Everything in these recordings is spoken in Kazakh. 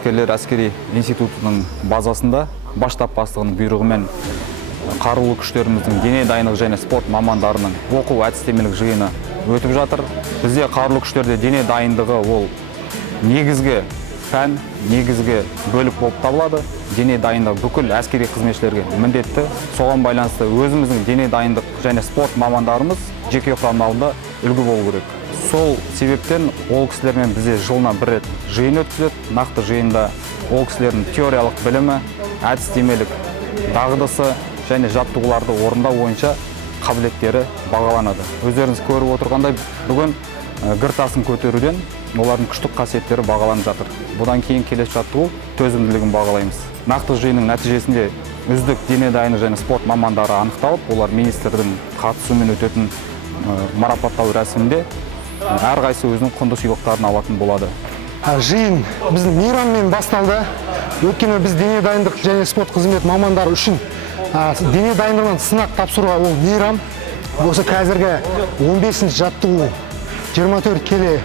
әскерлер әскери институтының базасында баштап бастығының бұйрығымен қарулы күштеріміздің дене дайындығы және спорт мамандарының оқу әдістемелік жиыны өтіп жатыр. Бізде қарулы күштерде дене дайындығы ол негізгі пән, негізгі бөлік болып табылады. Дене дайындығы бүкіл әскери қызметшілерге міндетті. Соған байланысты өзіміздің дене дайындық және спорт мамандарымыз жеке құрам алдында үлгі болу керек. Сол себептен ол кісілермен бізде жылына бір рет жиын өткізеді. Нақты жиында ол кісілердің теориялық білімі, әдістемелік дағдысы және жаттығуларды орындау бойынша қабілеттері бағаланады. Өздеріңіз көріп отырғандай, бүгін гір тасын көтеруден олардың күштік қасиеттері бағаланып жатыр. Бұдан кейін келесі жаттығу төзімділігін бағалаймыз. Нақты жиынның нәтижесінде үздік дене дайындығы және спорт мамандары анықталып, олар министрдің қатысуымен өтетін марапаттау рәсімінде әрқайсысы өзінің құнды сыйлықтарын алатын болады. Жиын біздің мейраммен басталды. Өйткені біз дене дайындық және спорт қызмет мамандары үшін дене дайындығынан сынақ тапсыруға ол мейрам. Осы қазіргі 15-ші жаттығу 24 келі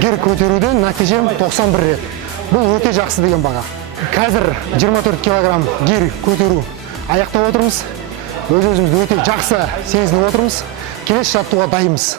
гір көтеруден нәтижем 91 рет. Бұл өте жақсы деген баға. Қазір 24 килограмм гир көтеру аяқтап отырмыз. Өз-өзімізді өте жақсы сезініп отырмыз. Келесі жаттығуға дайынбыз.